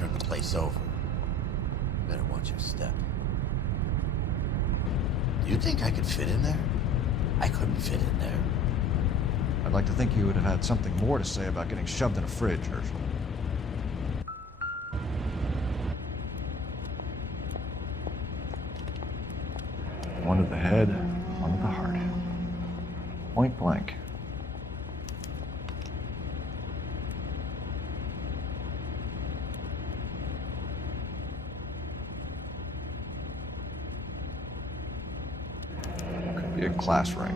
turn the place over. You better watch your step. Do you think I could fit in there? I couldn't fit in there. I'd like to think you would have had something more to say about getting shoved in a fridge, Herschel. One to the head, one to the heart. Point blank. Could be a class ring.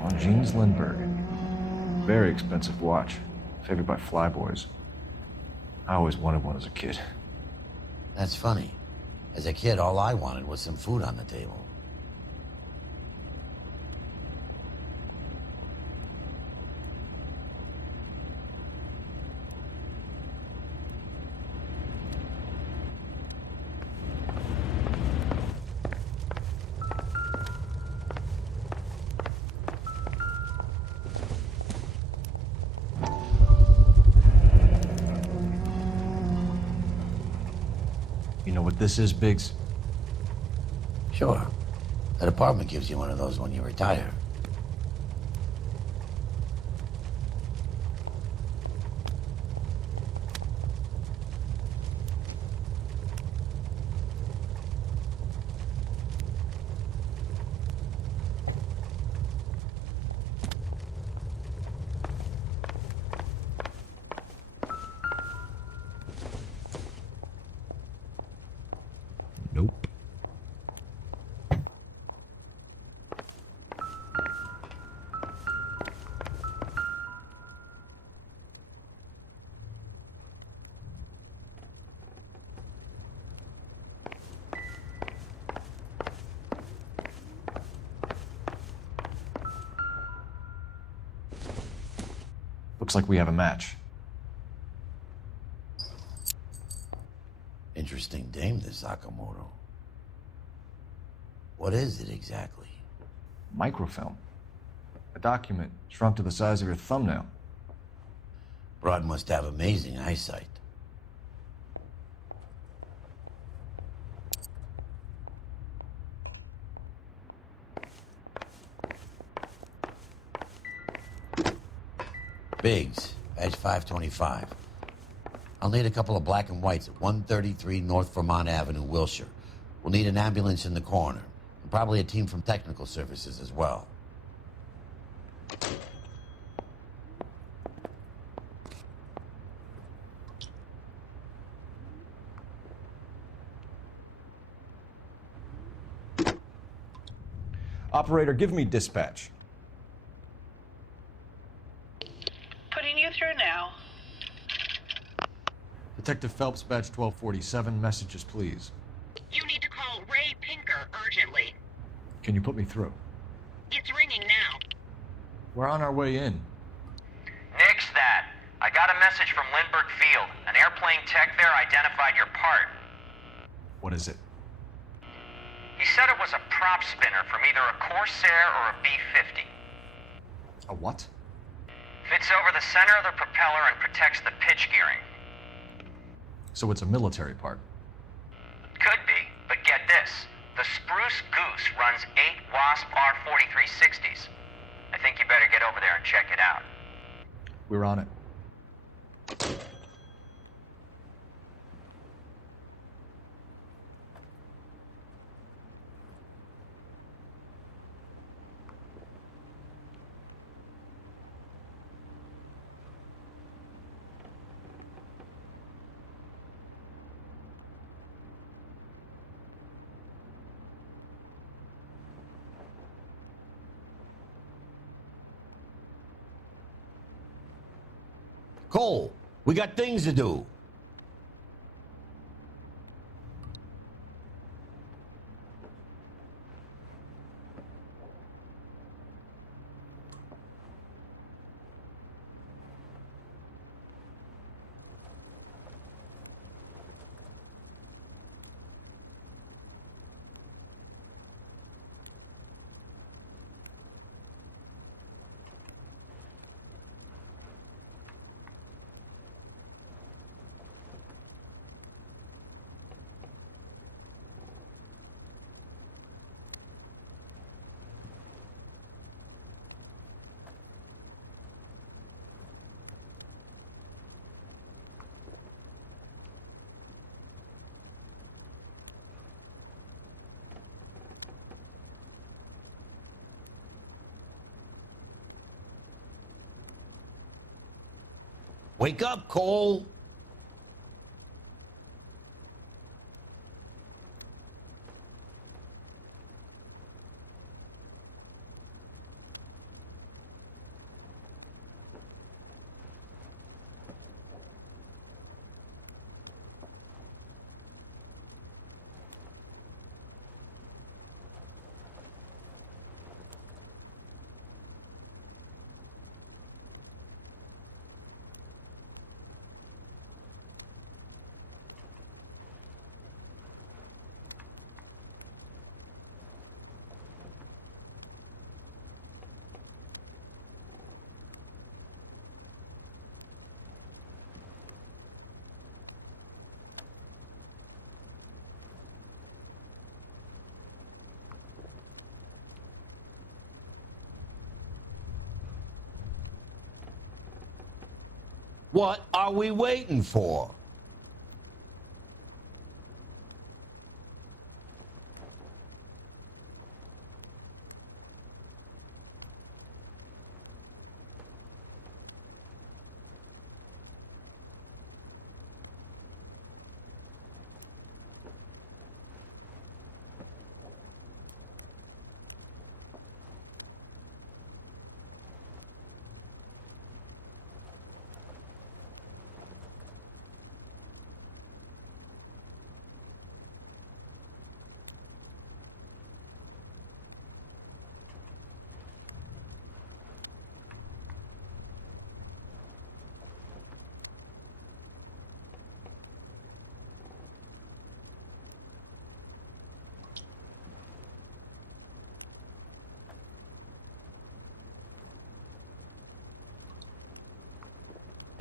On Jeans Lindbergh. Very expensive watch. Favored by flyboys. I always wanted one as a kid. That's funny. As a kid, all I wanted was some food on the table. You know what this is, Biggs? Sure. That apartment gives you one of those when you retire. Nope. Looks like we have a match. Interesting dame, this Sakamoto. What is it exactly? Microfilm. A document shrunk to the size of your thumbnail. Broad must have amazing eyesight. Biggs, badge 525. I'll need a couple of black and whites at 133 North Vermont Avenue, Wilshire. We'll need an ambulance in the corner, and probably a team from technical services as well. Operator, give me dispatch. Putting you through now. Detective Phelps, badge 1247, messages, please. You need to call Ray Pinker urgently. Can you put me through? It's ringing now. We're on our way in. Nix that. I got a message from Lindbergh Field. An airplane tech there identified your part. What is it? He said it was a prop spinner from either a Corsair or a B-50. A what? Fits over the center of the propeller and protects the pitch gearing. So it's a military part. Could be, but get this. The Spruce Goose runs 8 Wasp R-4360s. I think you better get over there and check it out. We're on it. Cole, we got things to do. Wake up, Cole! What are we waiting for?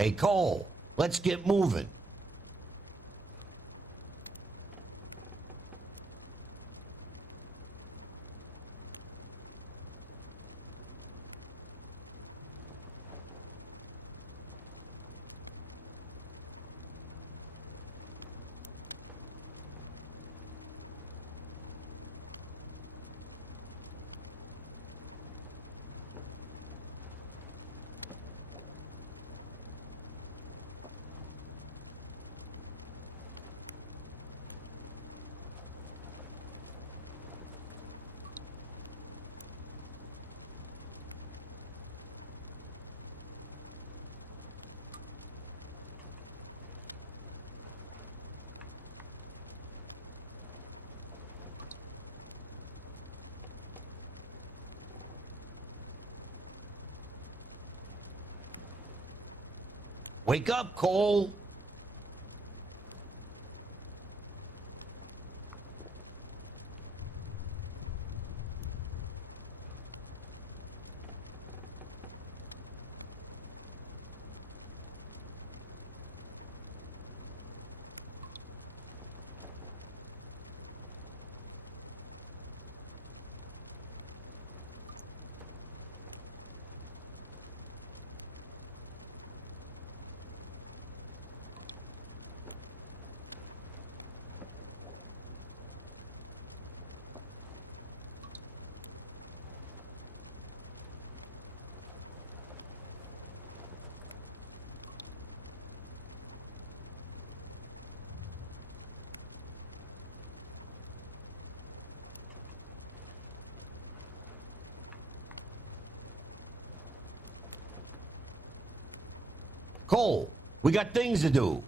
Hey, Cole, let's get moving. Wake up, Cole! Cole, we got things to do.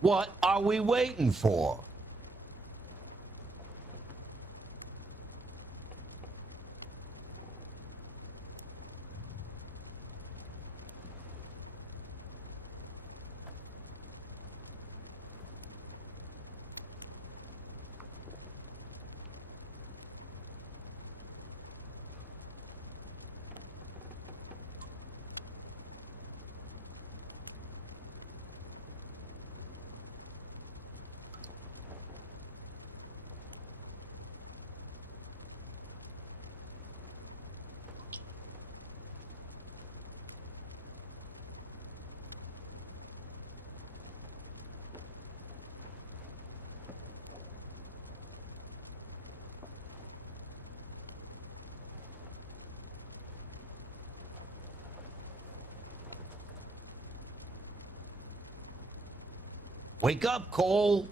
What are we waiting for? Wake up, Cole!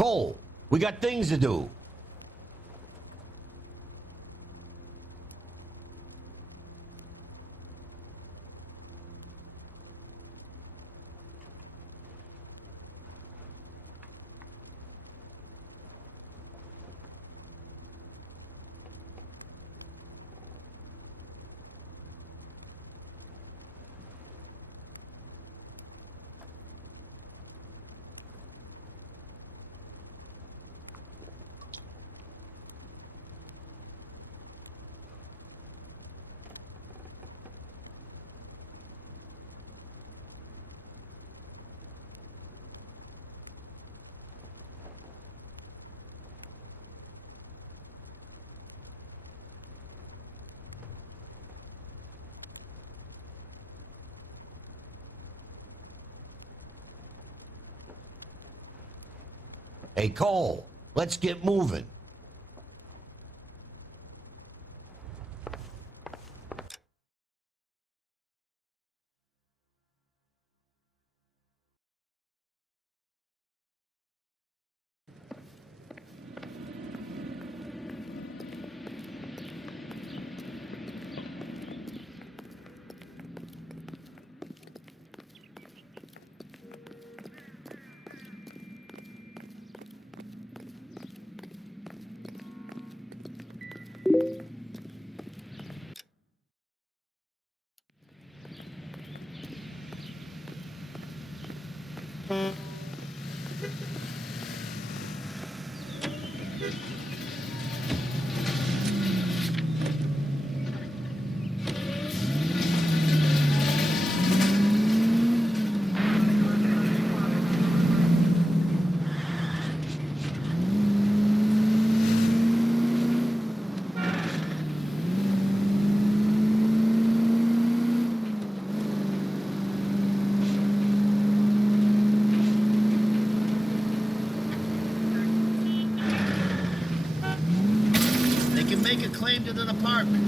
Cole, we got things to do. Hey, Cole, let's get moving. Make a claim to the apartment.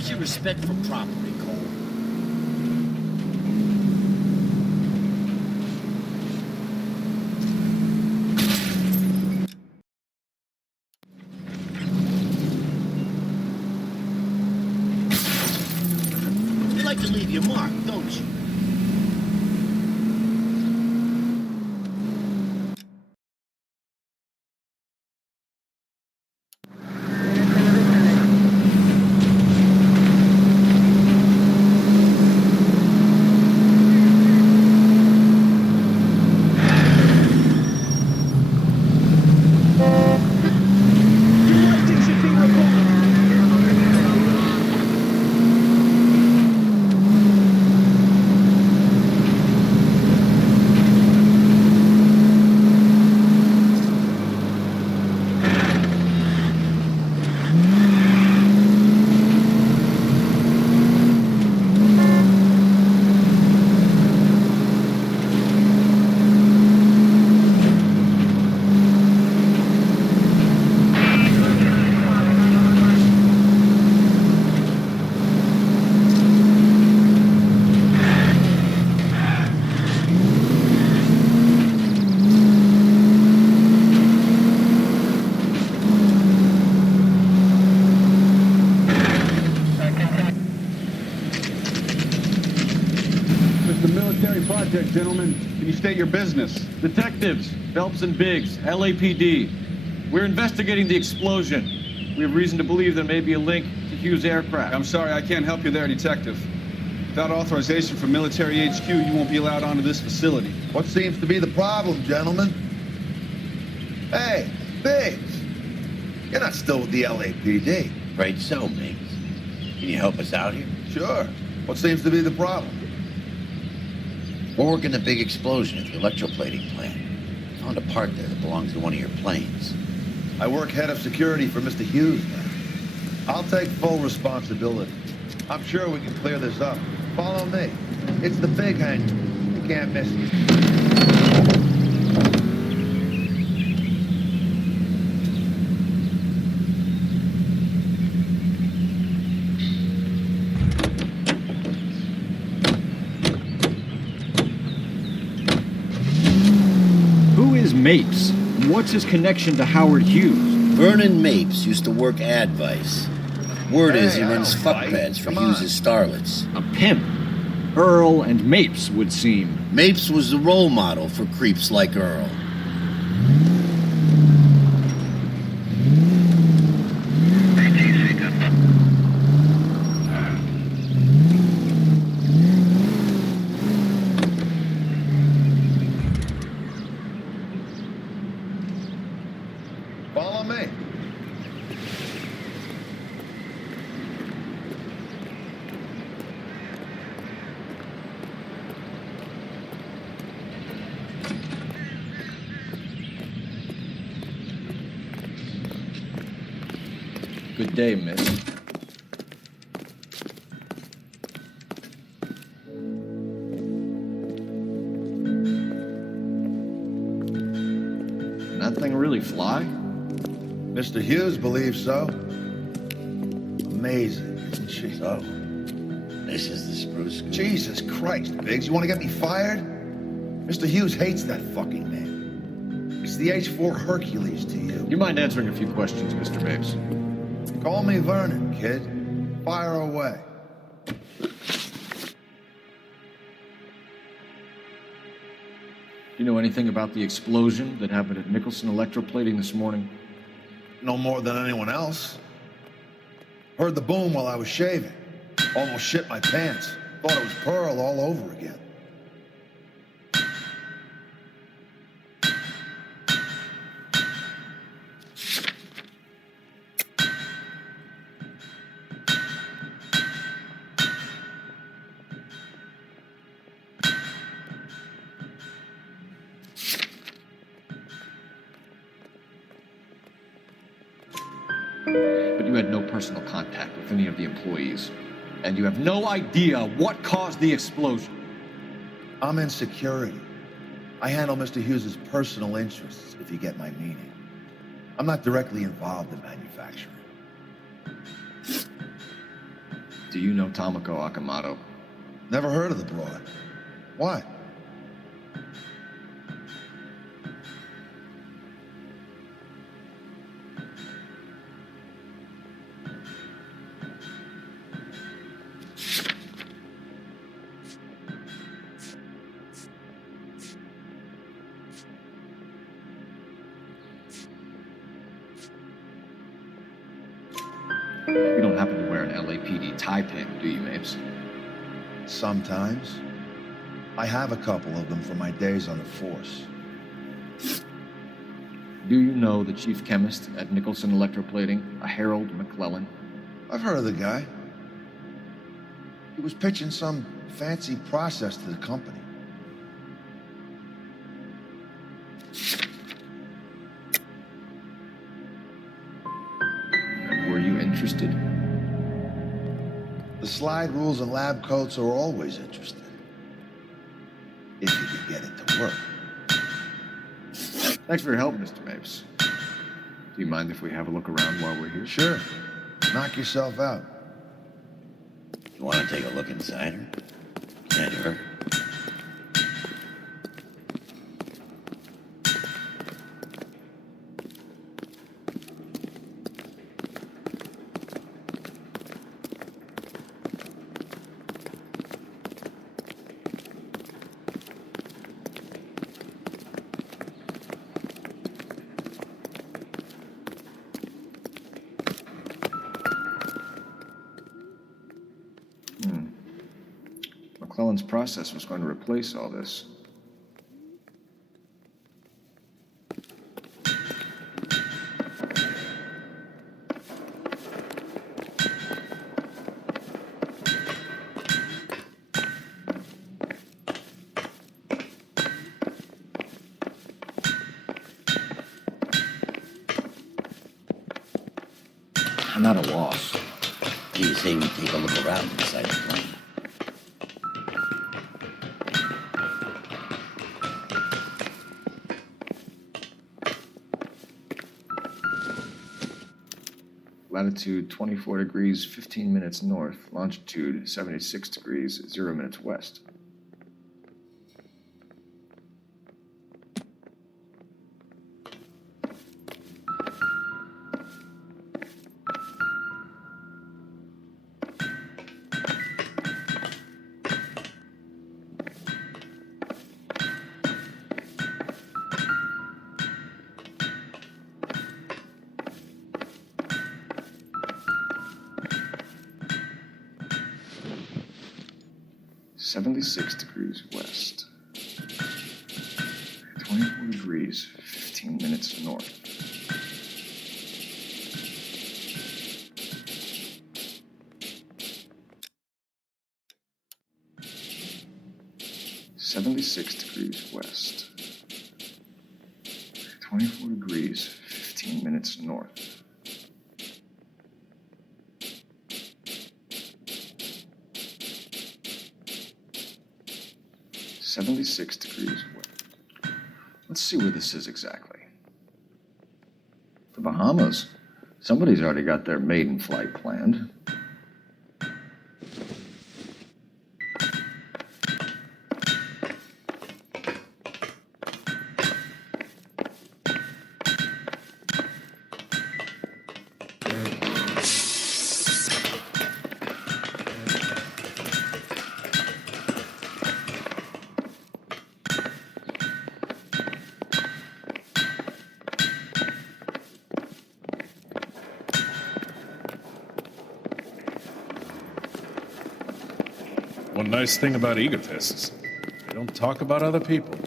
Where's your respect for property, Cole? You like to leave your mark, don't you? Project, gentlemen. Can you state your business? Detectives, Phelps and Biggs, LAPD. We're investigating the explosion. We have reason to believe there may be a link to Hughes' aircraft. I'm sorry, I can't help you there, Detective. Without authorization from military HQ, you won't be allowed onto this facility. What seems to be the problem, gentlemen? Hey, Biggs. You're not still with the LAPD. Afraid so, Miggs. Can you help us out here? Sure. What seems to be the problem? We're working the big explosion at the electroplating plant. Found a part there that belongs to one of your planes. I work head of security for Mr. Hughes now. I'll take full responsibility. I'm sure we can clear this up. Follow me. It's the big hangar. You can't miss it. Mapes. What's his connection to Howard Hughes? Vernon Mapes used to work Advice. Word is he Hey, I runs don't fuck fight. pads for Come on. Hughes' starlets. A pimp. Earl and Mapes would seem. Mapes was the role model for creeps like Earl. Follow me. Good day, miss. That thing really fly? Mr. Hughes believes so. Amazing, isn't she? So, this is the spruce goose. Jesus Christ, Biggs, you want to get me fired? Mr. Hughes hates that fucking name. It's the H-4 Hercules to you. You mind answering a few questions, Mr. Mapes? Call me Vernon, kid. Fire away. Do you know anything about the explosion that happened at Nicholson Electroplating this morning? No more than anyone else. Heard the boom while I was shaving. Almost shit my pants. Thought it was Pearl all over again. But you had no personal contact with any of the employees. And you have no idea what caused the explosion. I'm in security. I handle Mr. Hughes' personal interests, if you get my meaning. I'm not directly involved in manufacturing. Do you know Tomoko Akamoto? Never heard of the broad. Why? You don't happen to wear an LAPD tie pin, do you, Mapes? Sometimes. I have a couple of them from my days on the force. Do you know the chief chemist at Nicholson Electroplating, a Harold McClellan? I've heard of the guy. He was pitching some fancy process to the company. And were you interested? The slide rules and lab coats are always interested. If you can get it to work. Thanks for your help, Mr. Mapes. Do you mind if we have a look around while we're here? Sure. Knock yourself out. You want to take a look inside her? Can't hurt. McClellan's process was going to replace all this. I'm at a loss. What do you say we take a look around inside the plane? Latitude 24 degrees, 15 minutes north. Longitude 76 degrees, 0 minutes west. .76 degrees west. 24 degrees, 15 minutes north. .76 degrees west. 24 degrees, 15 minutes north. .76 degrees west. Let's see where this is exactly. The Bahamas. Somebody's already got their maiden flight planned. One nice thing about egotists, they don't talk about other people.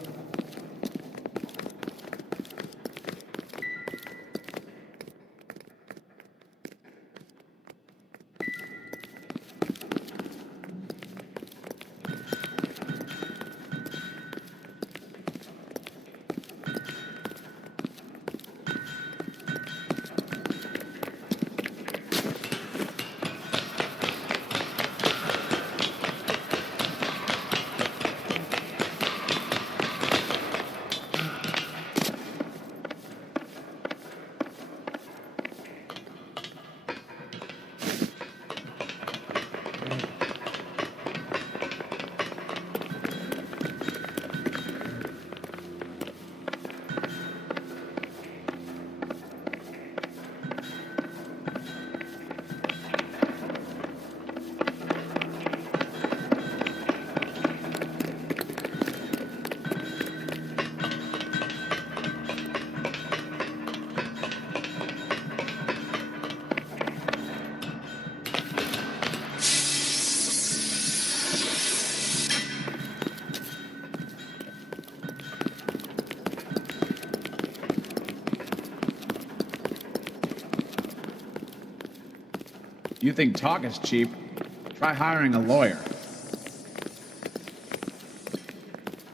You think talk is cheap? Try hiring a lawyer.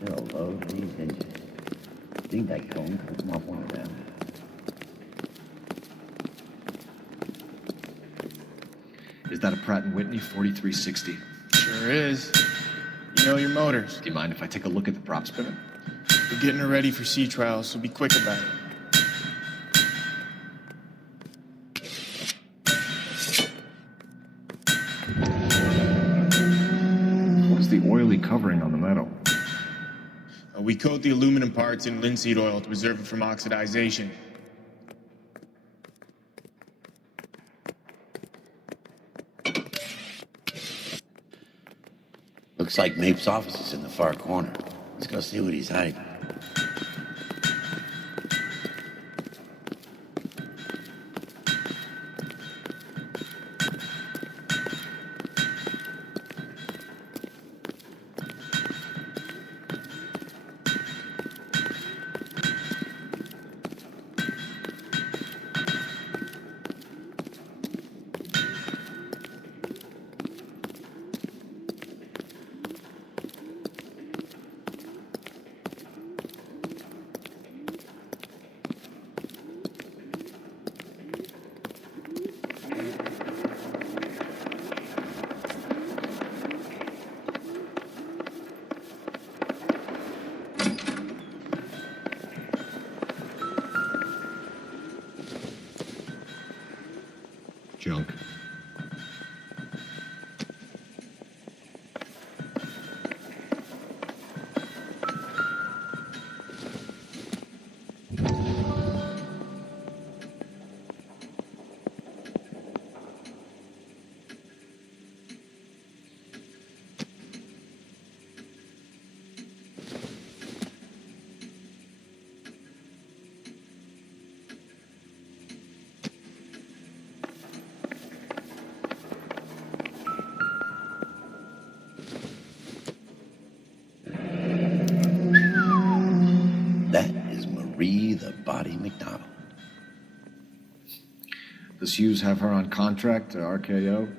Still load these engines. Think that cone could come off one of them. Is that a Pratt & Whitney 4360? Sure is. You know your motors. Do you mind if I take a look at the prop spinner? We're getting her ready for sea trials, so be quick about it. What's the oily covering on the metal? We coat the aluminum parts in linseed oil to preserve it from oxidization. Looks like Mapes' office is in the far corner. Let's go see what he's hiding. Junk. The Body McDonald. Does Hughes have her on contract to RKO?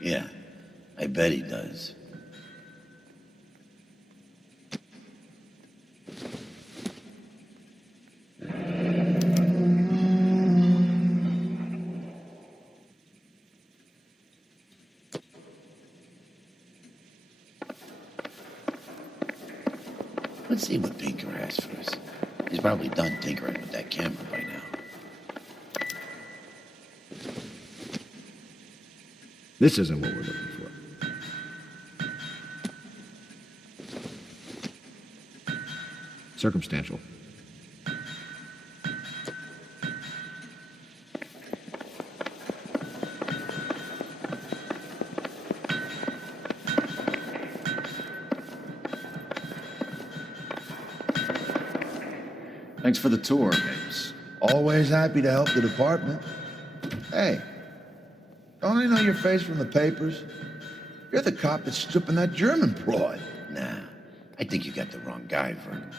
Yeah, I bet he does. Let's see what Pinker has for us. He's probably done tinkering with that camera by now. This isn't what we're looking for. Circumstantial. Thanks for the tour, Mapes. Always happy to help the department. Hey, don't I know your face from the papers? You're the cop that's stripping that German broad. Nah, I think you got the wrong guy, Vernon.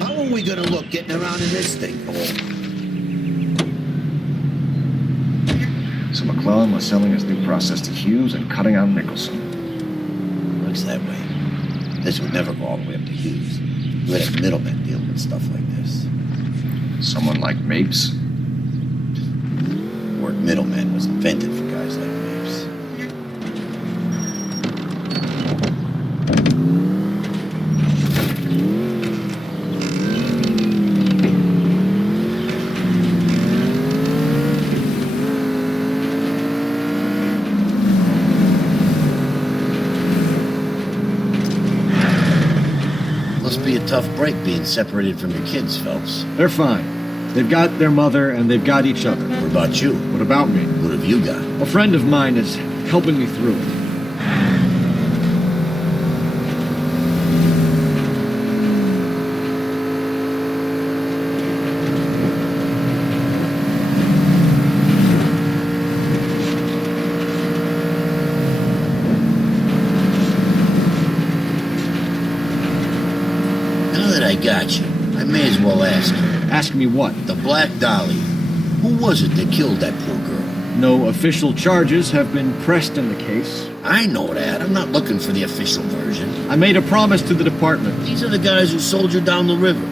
How are we gonna look getting around in this thing, Paul? So McClellan was selling his new process to Hughes and cutting out Nicholson. Looks that way. This would never go all the way up to Hughes. You would have middlemen dealing with stuff like this. Someone like Mapes? The word middleman was invented for guys like Phelps. Must be a tough break being separated from your kids, Phelps. They're fine. They've got their mother, and they've got each other. What about you? What about me? What have you got? A friend of mine is helping me through it. Now that I got you, I may as well ask you. Ask me what? The Black Dahlia. Who was it that killed that poor girl? No official charges have been pressed in the case. I know that. I'm not looking for the official version. I made a promise to the department. These are the guys who sold you down the river.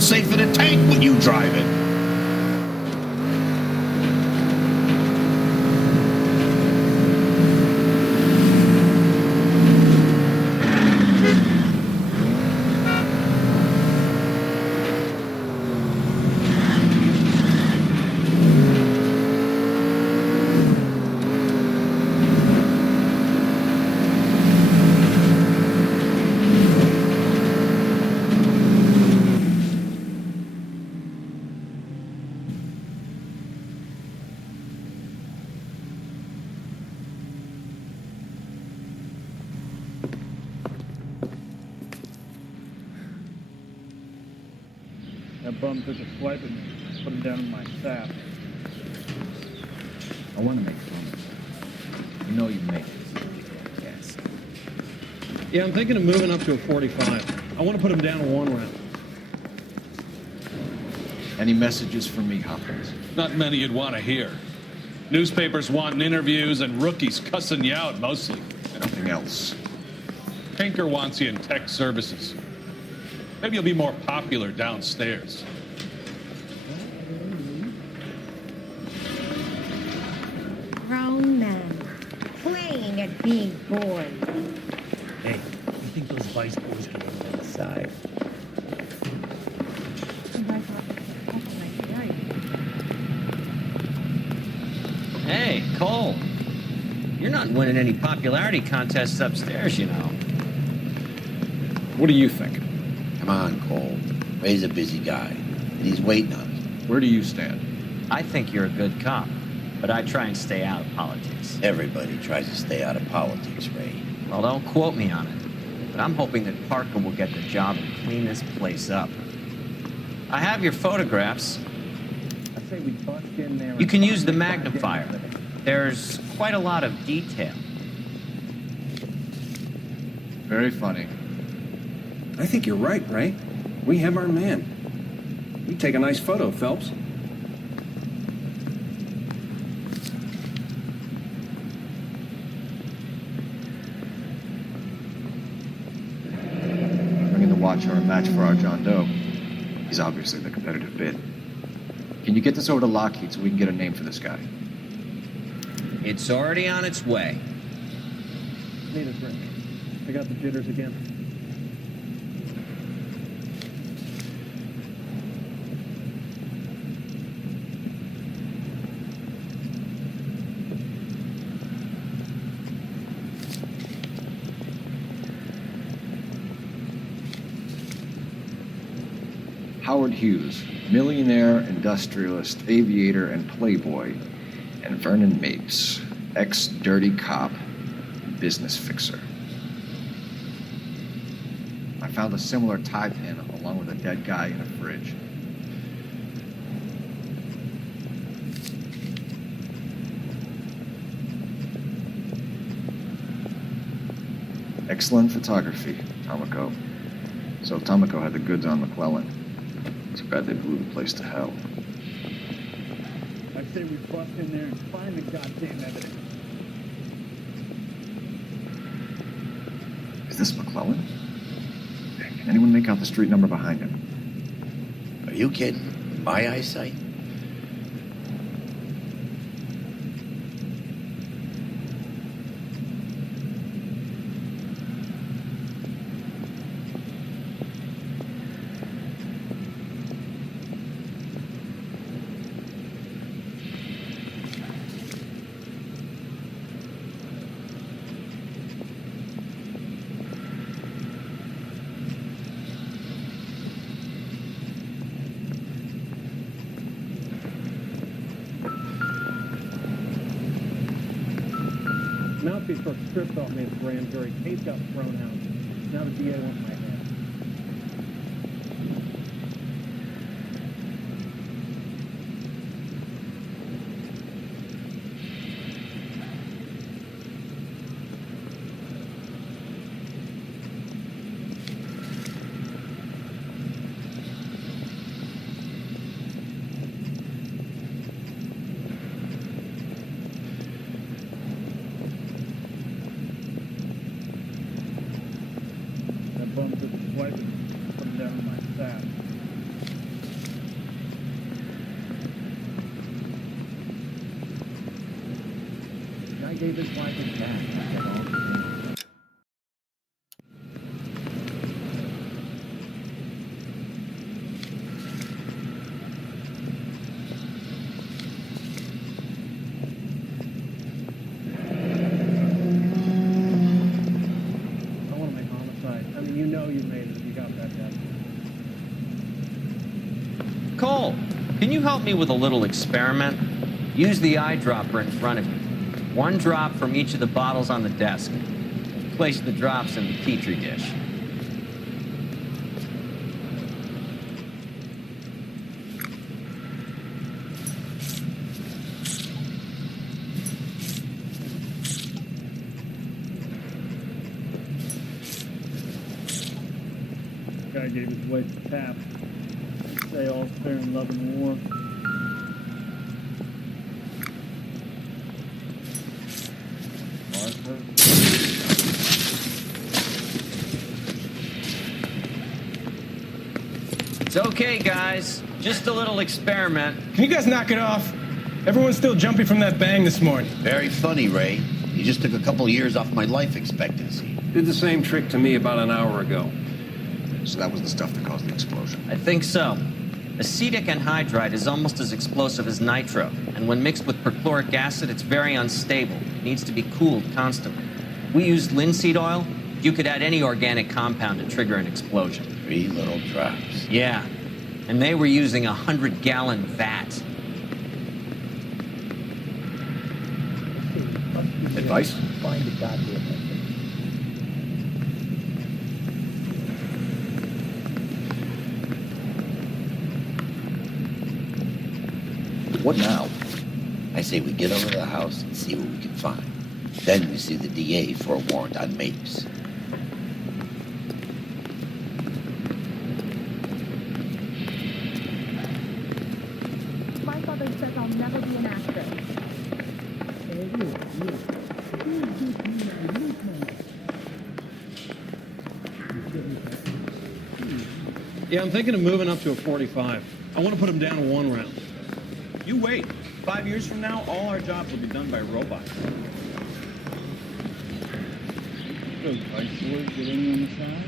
Safe in a tank when you drive it. That bum took a swipe at me. Put him down in my sap. I want to make fun of you. You know you make it. Yes. Yeah, I'm thinking of moving up to a 45. I want to put him down in 1 round. Any messages for me, Hopkins? Not many you'd want to hear. Newspapers wanting interviews and rookies cussing you out mostly. Anything else? Pinker wants you in tech services. Maybe you'll be more popular downstairs. Grown men playing at being boys. Hey, you think those vice boys can run on the side? Hey, Cole. You're not winning any popularity contests upstairs, you know. What do you think? Come on, Cole. Ray's a busy guy, and he's waiting on us. Where do you stand? I think you're a good cop, but I try and stay out of politics. Everybody tries to stay out of politics, Ray. Well, don't quote me on it, but I'm hoping that Parker will get the job and clean this place up. I have your photographs. I say we bust in there. You can use the magnifier. There's quite a lot of detail. Very funny. I think you're right, Ray. We have our man. We take a nice photo, Phelps. Bringing the Watcher a match for our John Doe. He's obviously the competitive bid. Can you get this over to Lockheed so we can get a name for this guy? It's already on its way. Need a drink. I got the jitters again. Howard Hughes, millionaire, industrialist, aviator, and playboy, and Vernon Mapes, ex-dirty cop, business fixer. I found a similar tie pin along with a dead guy in a fridge. Excellent photography, Tomoko. So Tomoko had the goods on McClellan. Too bad they blew the place to hell. I say we bust in there and find the goddamn evidence. Is this McClellan? Can anyone make out the street number behind him? Are you kidding? My eyesight? Mouthpiece got stripped off me at the grand jury. Case got thrown out. Now the DA wants my head. Gave his wife a cat. I want to make homicide. I mean, you know you made it if you got that death. Cole, can you help me with a little experiment? Use the eyedropper in front of you. One drop from each of the bottles on the desk. Place the drops in the petri dish. Guy gave his wife a tap. Say all's fair in love and war. It's okay, guys. Just a little experiment. Can you guys knock it off? Everyone's still jumpy from that bang this morning. Very funny, Ray. You just took a couple years off my life expectancy. Did the same trick to me about an hour ago. So that was the stuff that caused the explosion. I think so. Acetic anhydride is almost as explosive as nitro, and when mixed with perchloric acid, it's very unstable. It needs to be cooled constantly. We used linseed oil. You could add any organic compound to trigger an explosion. 3 little drops. Yeah, and they were using a 100-gallon vat. Advice? Find the goddamn thing. What now? I say we get over to the house and see what we can find. Then we see the DA for a warrant on Mapes. My father says I'll never be an actress. Yeah, I'm thinking of moving up to a 45. I want to put him down to 1 round. You wait. 5 years from now, all our jobs will be done by robots. Those vice boys get in on the side.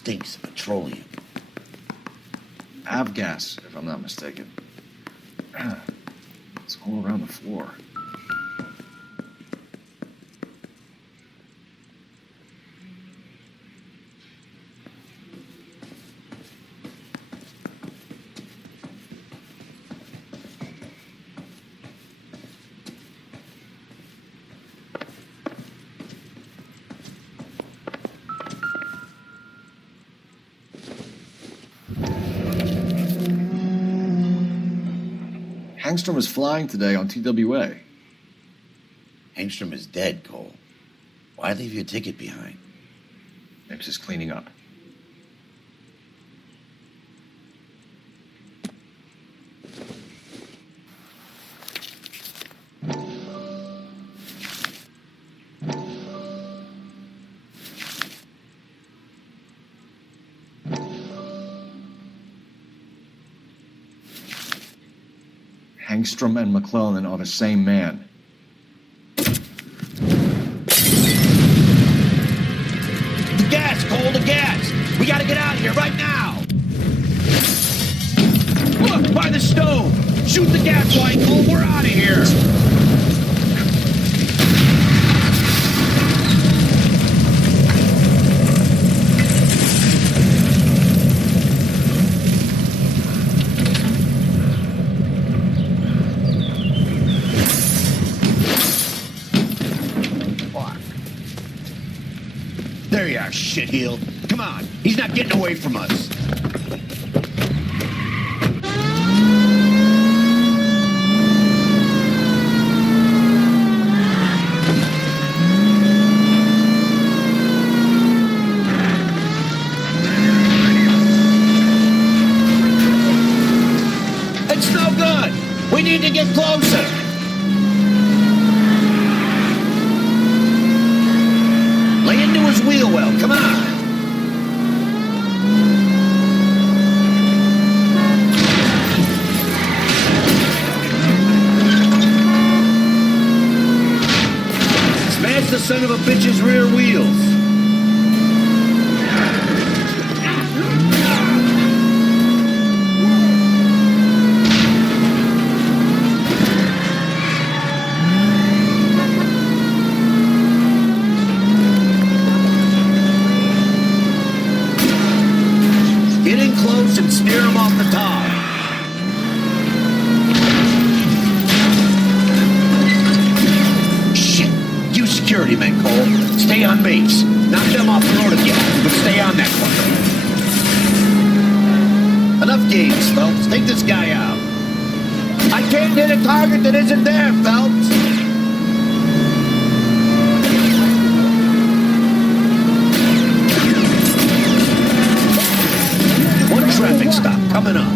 stinks of petroleum. Avgas, if I'm not mistaken. It's all around the floor. Hangstrom is flying today on TWA. Hangstrom is dead, Cole. Why leave your ticket behind? Nips is cleaning up. Hangstrom and McClellan are the same man. The gas, Cole, the gas! We gotta get out of here right now! Look, by the stove! Shoot the gas light, Cole, we're out of here! There you are, shitheel. Come on, he's not getting away from us. It's no good. We need to get closer. Lay into his wheel well, come on! Smash the son of a bitch's rear wheels! And steer him off the top. Shit! You security men, Cole. Stay on base. Knock them off the road again, but stay on that one. Enough games, Phelps. Take this guy out. I can't hit a target that isn't there, Phelps. Traffic stop coming up.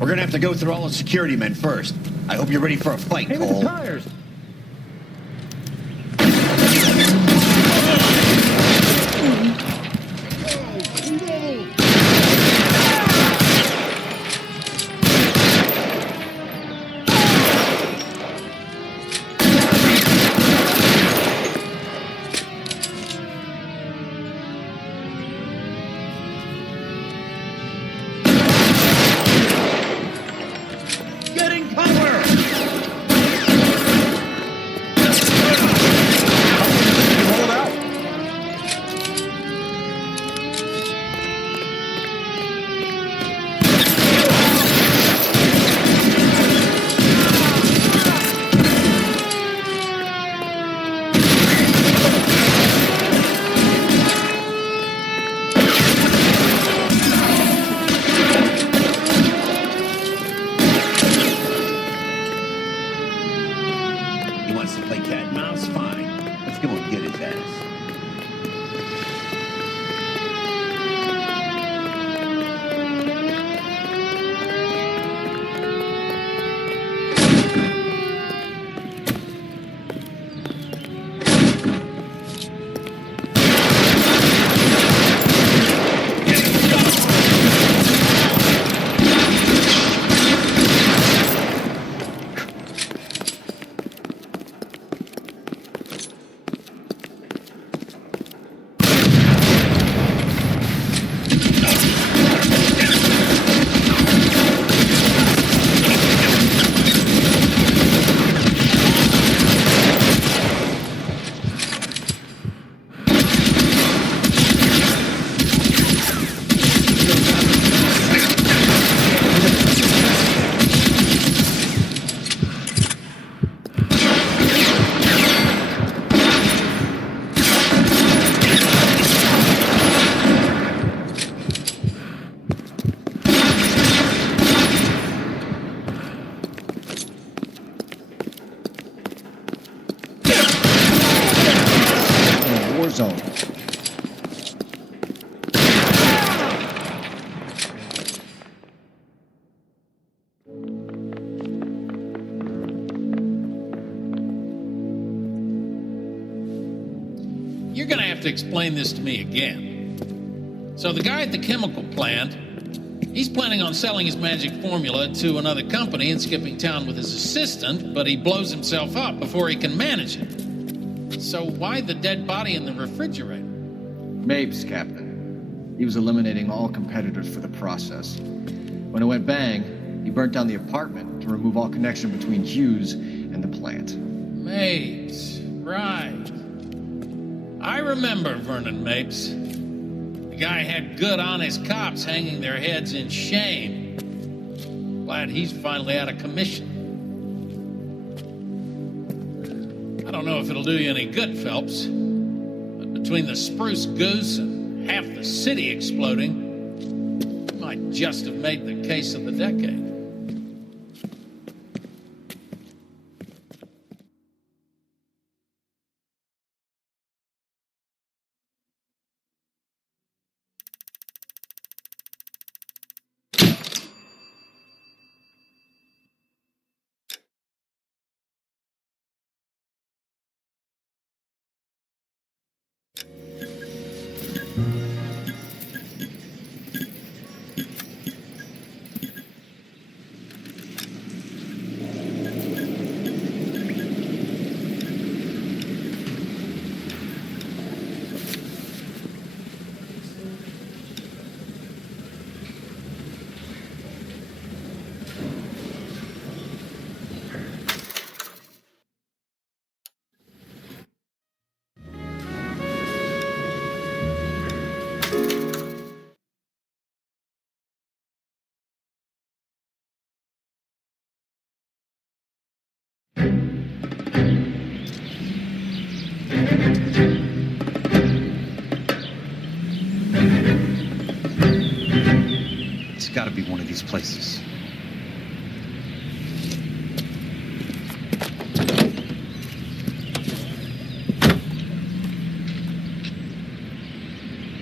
We're gonna have to go through all the security men first. I hope you're ready for a fight, Cole. With the tires. Come on, get his ass. Zone. You're gonna have to explain this to me again. So the guy at the chemical plant, he's planning on selling his magic formula to another company and skipping town with his assistant, but he blows himself up before he can manage it. So why the dead body in the refrigerator? Mapes, Captain. He was eliminating all competitors for the process. When it went bang, he burnt down the apartment to remove all connection between Hughes and the plant. Mapes, right. I remember Vernon Mapes. The guy had good, honest cops hanging their heads in shame. Glad he's finally out of commission. I don't know if it'll do you any good, Phelps, but between the spruce goose and half the city exploding, you might just have made the case of the decade. It's gotta be one of these places.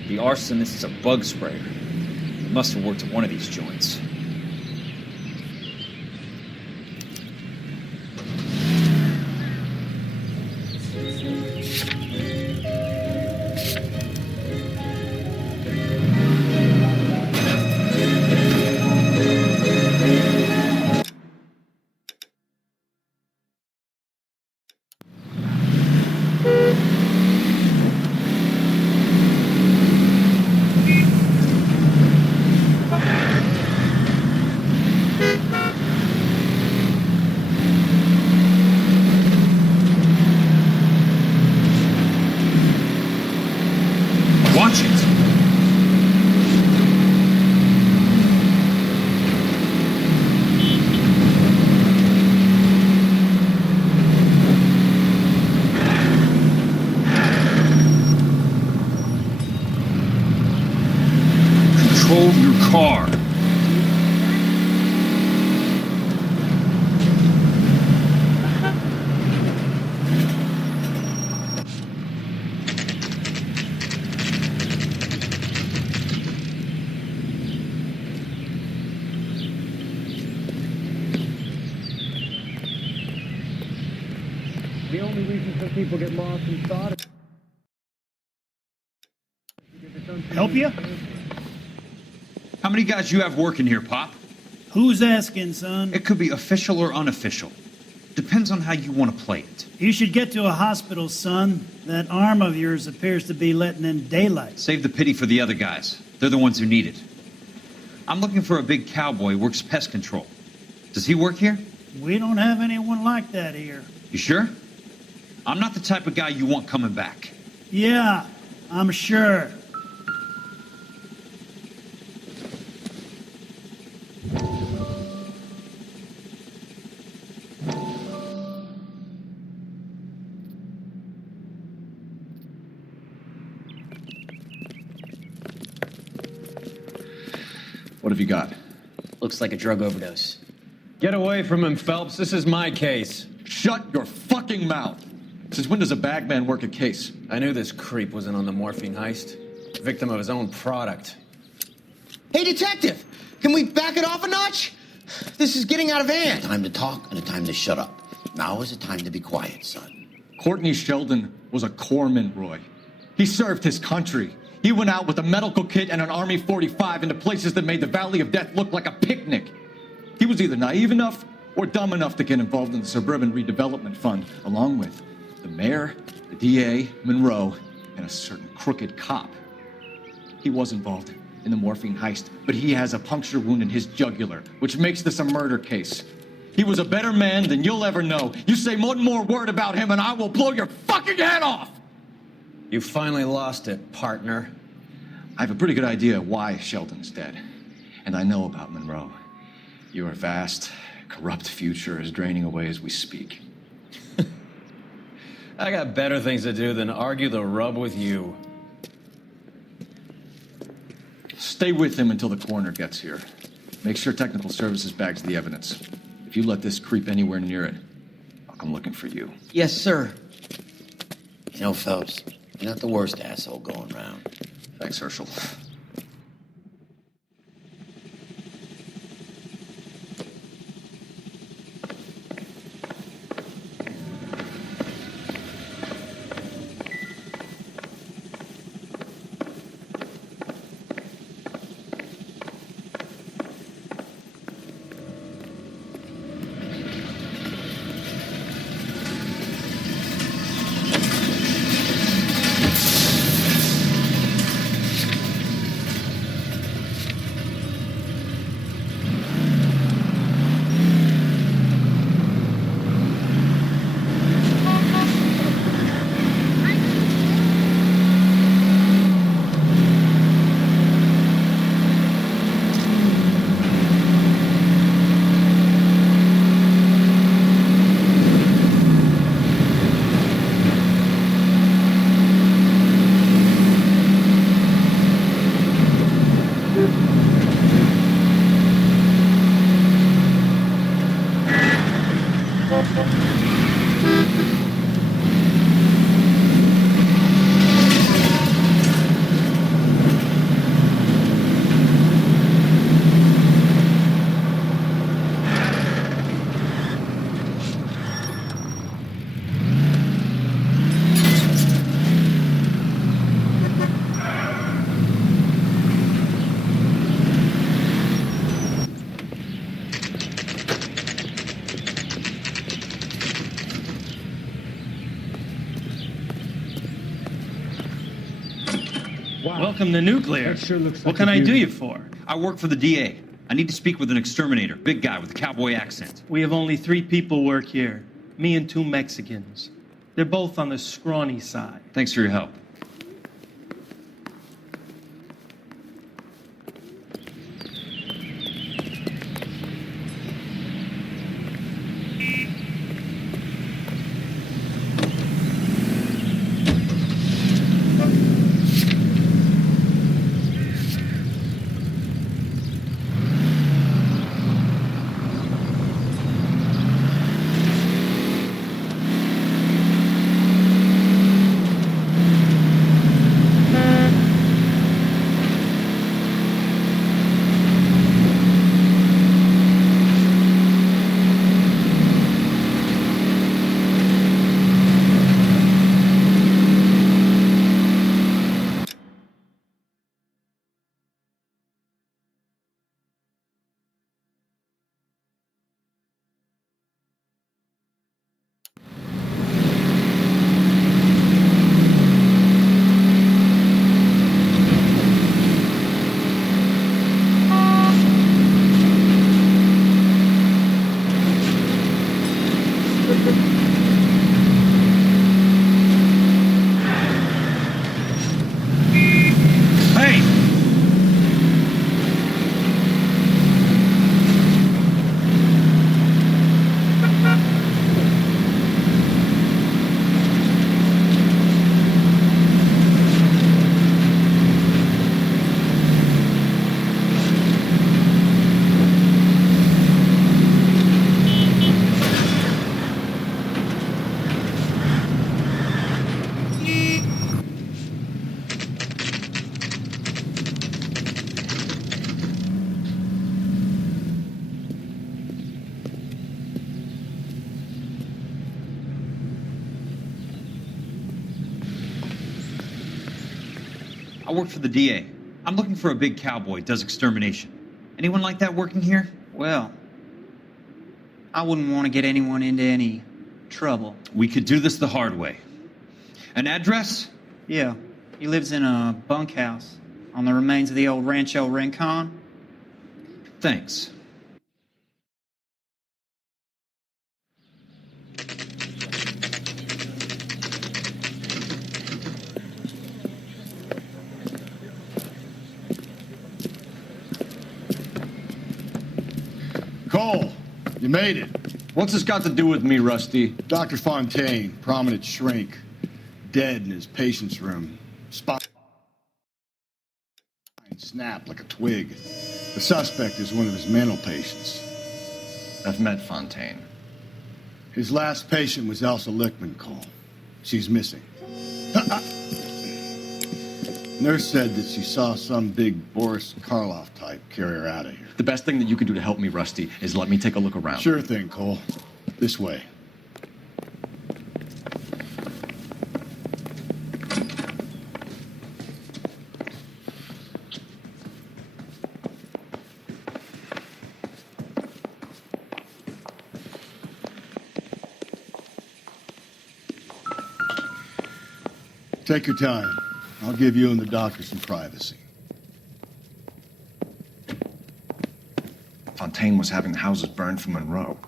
The arsonist is a bug sprayer. He must have worked at one of these joints. Car. people get lost in thought. Help you? How many guys you have working here, Pop? Who's asking, son? It could be official or unofficial. Depends on how you want to play it. You should get to a hospital, son. That arm of yours appears to be letting in daylight. Save the pity for the other guys. They're the ones who need it. I'm looking for a big cowboy who works pest control. Does he work here? We don't have anyone like that here. You sure? I'm not the type of guy you want coming back. Yeah, I'm sure. What have you got? Looks like a drug overdose. Get away from him, Phelps. This is my case. Shut your fucking mouth! Since when does a bagman work a case? I knew this creep wasn't on the morphine heist. Victim of his own product. Hey, detective! Can we back it off a notch? This is getting out of hand. A time to talk and a time to shut up. Now is a time to be quiet, son. Courtney Sheldon was a corpsman, Roy. He served his country. He went out with a medical kit and an Army 45 into places that made the Valley of Death look like a picnic. He was either naive enough or dumb enough to get involved in the Suburban Redevelopment Fund, along with the mayor, the DA, Monroe, and a certain crooked cop. He was involved in the morphine heist, but he has a puncture wound in his jugular, which makes this a murder case. He was a better man than you'll ever know. You say one more word about him and I will blow your fucking head off! You finally lost it, partner. I have a pretty good idea why Sheldon's dead. And I know about Monroe. Your vast, corrupt future is draining away as we speak. I got better things to do than argue the rub with you. Stay with him until the coroner gets here. Make sure technical services bags the evidence. If you let this creep anywhere near it, I'll come looking for you. Yes, sir. You know, Phelps, you're not the worst asshole going round. Thanks, Herschel. Welcome to Nuclear. That sure looks like What can a I do beauty. you for? I work for the DA. I need to speak with an exterminator, big guy with a cowboy accent. We have only 3 people work here. Me and 2 Mexicans. They're both on the scrawny side. Thanks for your help. I work for the DA. I'm looking for a big cowboy, does extermination. Anyone like that working here? Well, I wouldn't want to get anyone into any trouble. We could do this the hard way. An address? Yeah, he lives in a bunkhouse on the remains of the old Rancho Rincon. Thanks. Cole, you made it. What's this got to do with me, Rusty? Dr. Fontaine, prominent shrink, dead in his patient's room. Spine snapped like a twig. The suspect is one of his mental patients. I've met Fontaine. His last patient was Elsa Lichtman, Cole. She's missing. Nurse said that she saw some big Boris Karloff type carry her out of here. The best thing that you can do to help me, Rusty, is let me take a look around. Sure thing, Cole. This way. Take your time. I'll give you and the doctor some privacy. Fontaine was having the houses burned for Monroe.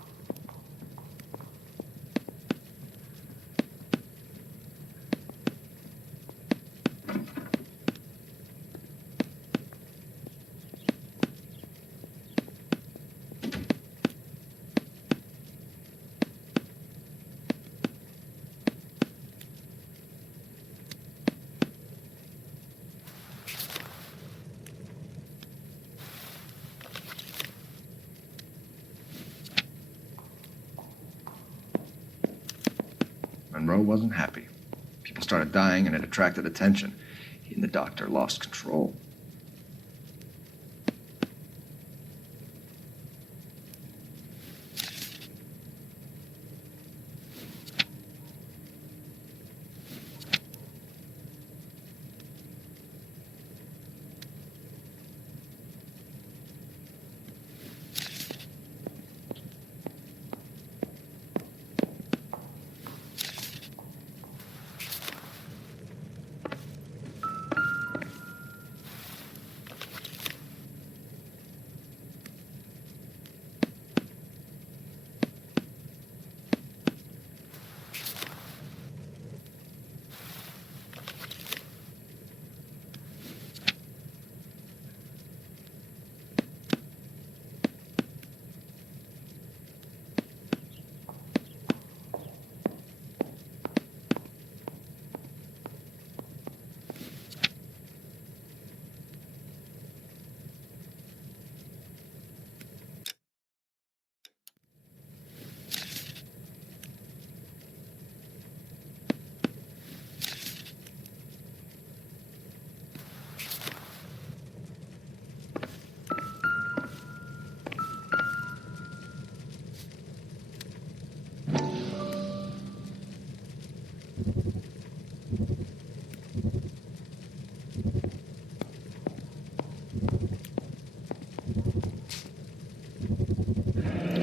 Monroe wasn't happy. People started dying and it attracted attention. He and the doctor lost control.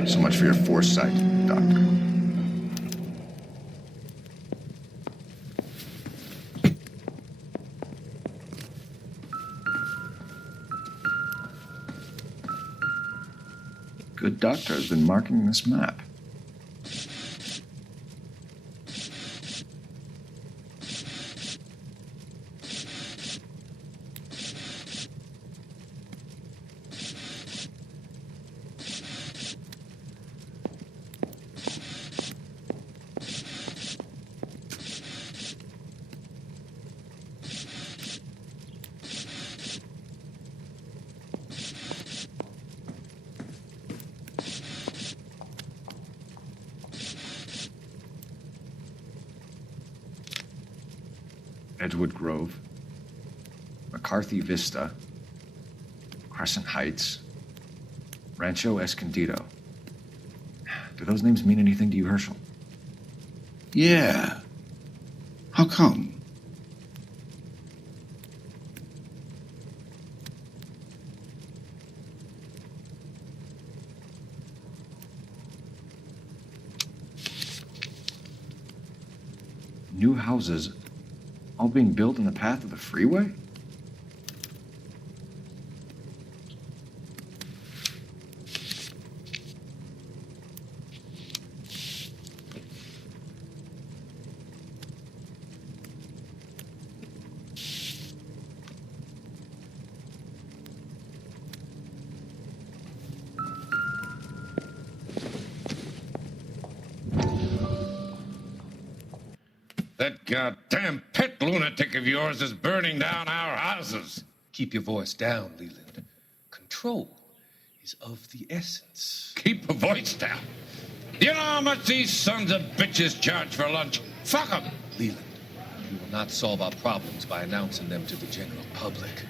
So much for your foresight, Doctor. Good doctor has been marking this map. Edgewood Grove, McCarthy Vista, Crescent Heights, Rancho Escondido. Do those names mean anything to you, Herschel? Yeah. How come? new houses all being built in the path of the freeway? That goddamn pet lunatic of yours is burning down our houses. Keep your voice down, Leland. Control is of the essence. Keep your voice down. You know how much these sons of bitches charge for lunch? Fuck them. Leland, we will not solve our problems by announcing them to the general public.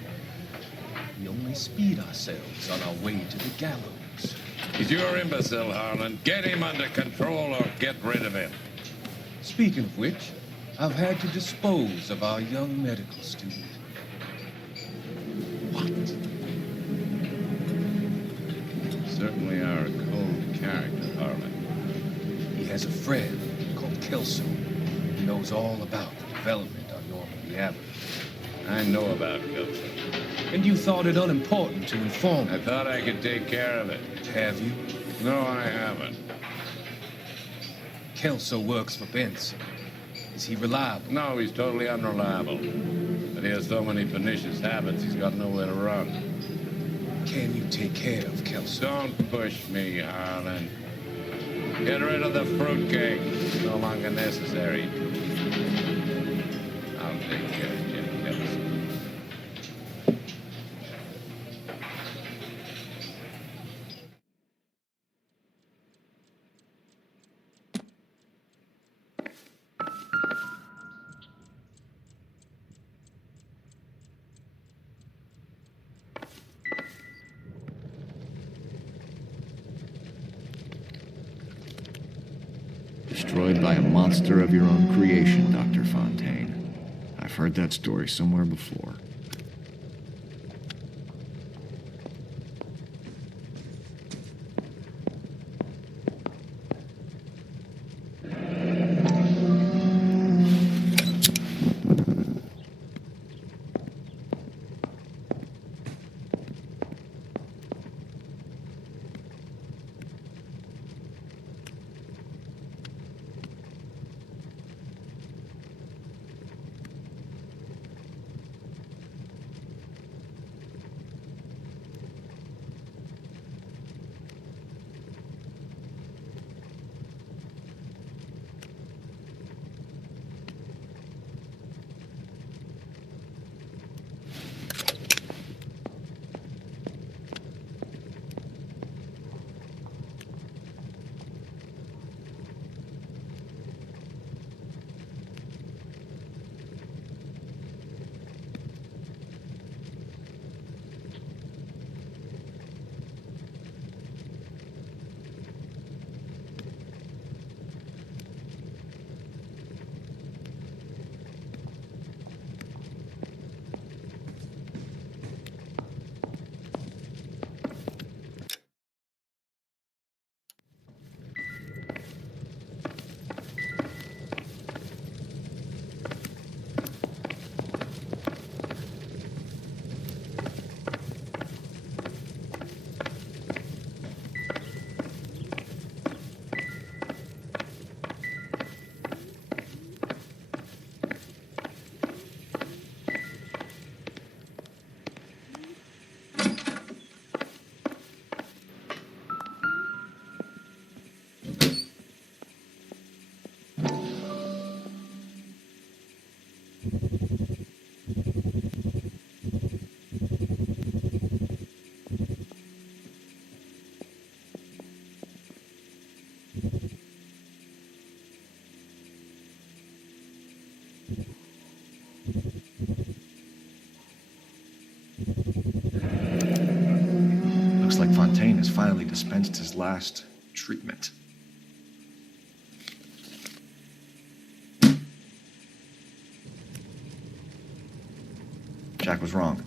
We only speed ourselves on our way to the gallows. He's your imbecile, Harlan. Get him under control or get rid of him. Speaking of which, I've had to dispose of our young medical student. What? Certainly our cold character, Harlan. He has a friend called Kelso. He knows all about the development on Normandy Avenue. I know about Kelso. And you thought it unimportant to inform me. I thought I could take care of it. Have you? No, I haven't. Kelso works for Benson. Is he reliable? No, he's totally unreliable. But he has so many pernicious habits, he's got nowhere to run. Can you take care of Kelso? Don't push me, Harlan. Get rid of the fruitcake. It's no longer necessary. I'll take care of Jim Kelso. Destroyed by a monster of your own creation, Dr. Fontaine. I've heard that story somewhere before. Looks like Fontaine has finally dispensed his last treatment. Jack was wrong.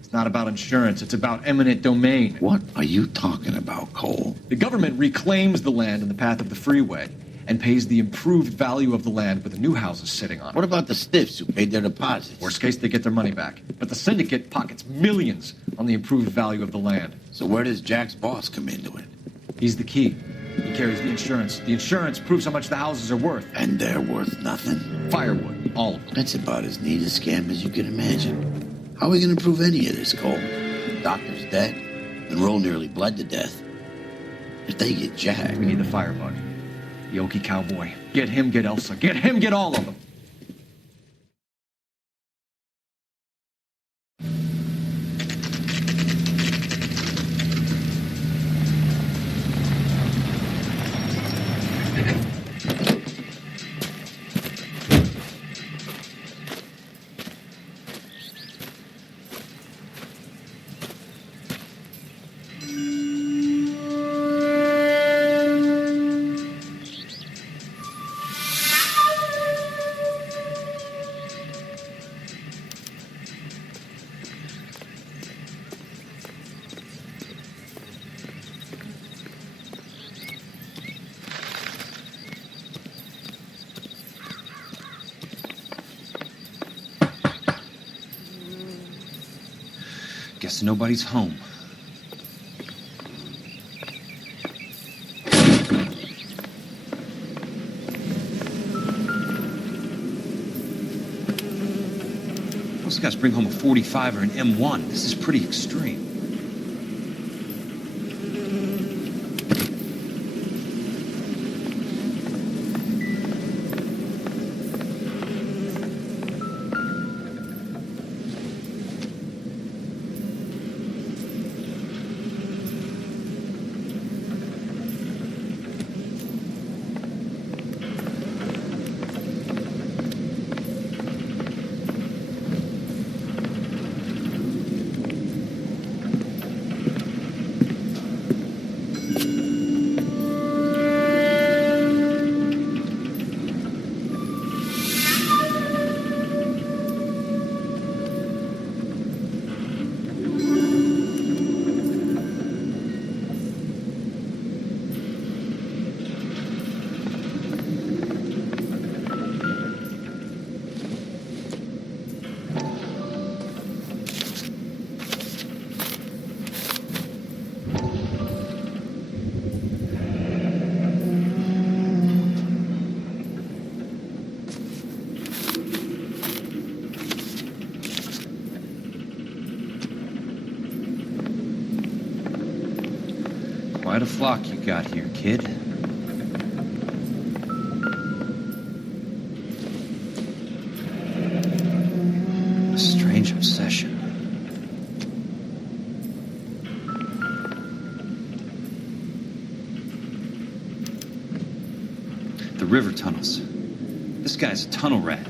It's not about insurance, it's about eminent domain. What are you talking about, Cole? The government reclaims the land in the path of the freeway. and pays the improved value of the land with the new houses sitting on it. What about the stiffs who paid their deposits? Worst case, they get their money back. But the syndicate pockets millions on the improved value of the land. So where does Jack's boss come into it? He's the key. He carries the insurance. The insurance proves how much the houses are worth. And they're worth nothing? Firewood, all of them. That's about as neat a scam as you can imagine. How are we going to prove any of this, Cole? The doctor's dead, and Roll nearly bled to death. If they get Jack... We need the firebug. The Okie cowboy. Get him, get Elsa. Get him, get all of them. Guess nobody's home. Most guys bring home a 45 or an M1. This is pretty extreme. Quite a flock you got here, kid. A strange obsession. The river tunnels. This guy's a tunnel rat.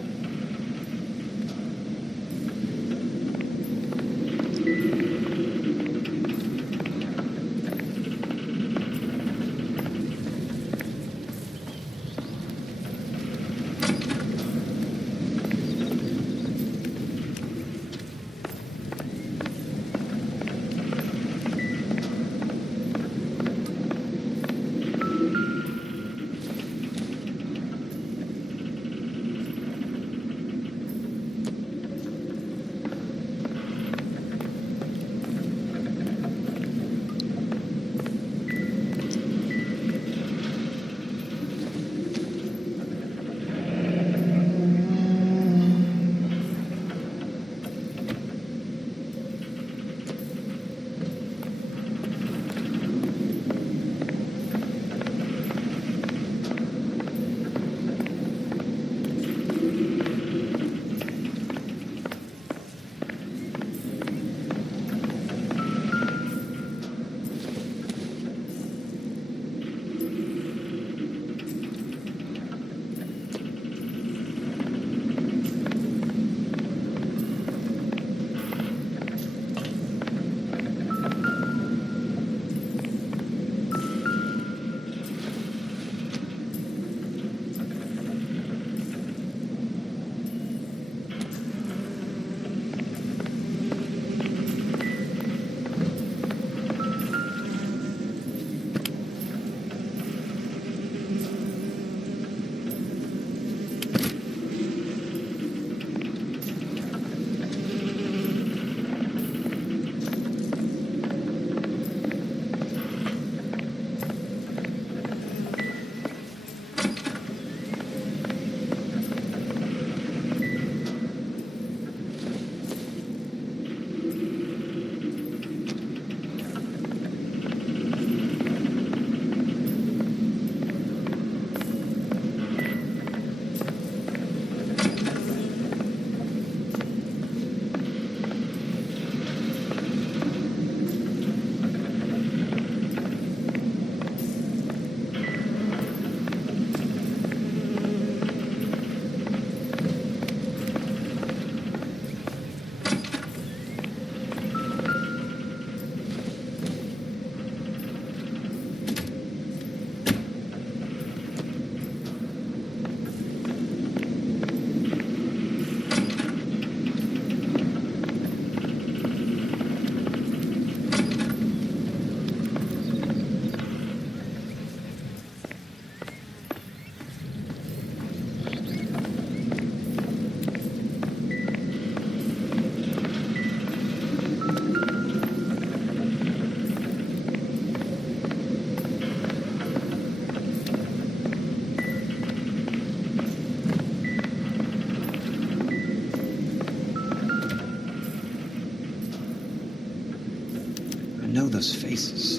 know those faces.